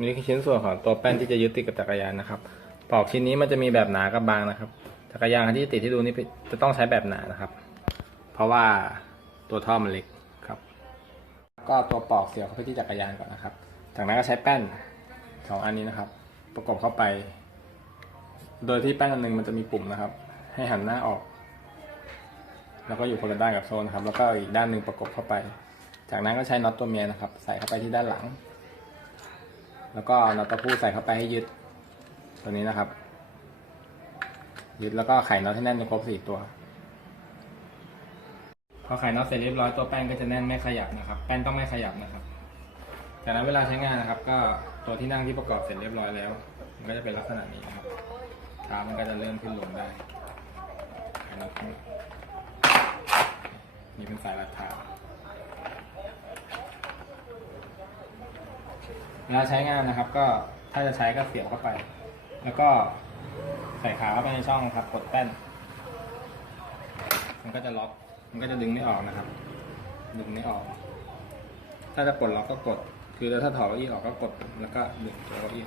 นี่คือชิ้นส่วนของตัวแป้นที่จะยึดติดกับจักรยานนะครับปลอกชิ้นนี้มันจะมีแบบหนากับบางนะครับ จักรยานคันที่ติดที่ดูนี่จะต้องใช้แบบหนานะครับ เพราะว่าตัวท่อมันเล็กครับ ก็ตัวปลอกเสียบเข้าไปที่จักรยานก่อนนะครับ จากนั้นก็ใช้แป้นสองอันนี้นะครับ ประกบเข้าไป โดยที่แป้นอันหนึงมันจะมีปุ่มนะครับ ให้หันหน้าออก แล้วก็อยู่คนละด้านกับโซนครับ แล้วก็อีกด้านหนึ่งประกบเข้าไป จากนั้นก็ใช้น็อตตัวเมียนะครับ ใส่เข้าไปที่ด้านหลัง แล้วก็น็อตตะปูใส่เข้าไปให้ยึด ตัวนี้นะครับ ยึดแล้วก็ไขน็อตให้แน่นจนครบสี่ตัว พอไขน็อตเสร็จเรียบร้อยตัวแป้นก็จะแน่นไม่ขยับนะครับ แป้นต้องไม่ขยับนะครับ จากนั้นเวลาใช้งานนะครับ ก็ตัวที่นั่งที่ประกอบเสร็จเรียบร้อยแล้ว มันก็จะเป็นลักษณะนี้นะครับเท้ามันก็จะเริ่มขึ้นลงได้นี่เป็นสายรัดเท้า เวลาใช้งานนะครับ ก็ถ้าจะใช้ก็เสียบเข้าไป แล้วก็ใส่ขาเข้าไปในช่องครับกดแป้น มันก็จะล็อก มันก็จะดึงไม่ออกนะครับ ดึงไม่ออก ถ้าจะปลดล็อกก็กด คือถ้าถอดเก้าอี้ออกก็กด แล้วก็ดึงตัวเก้าอี้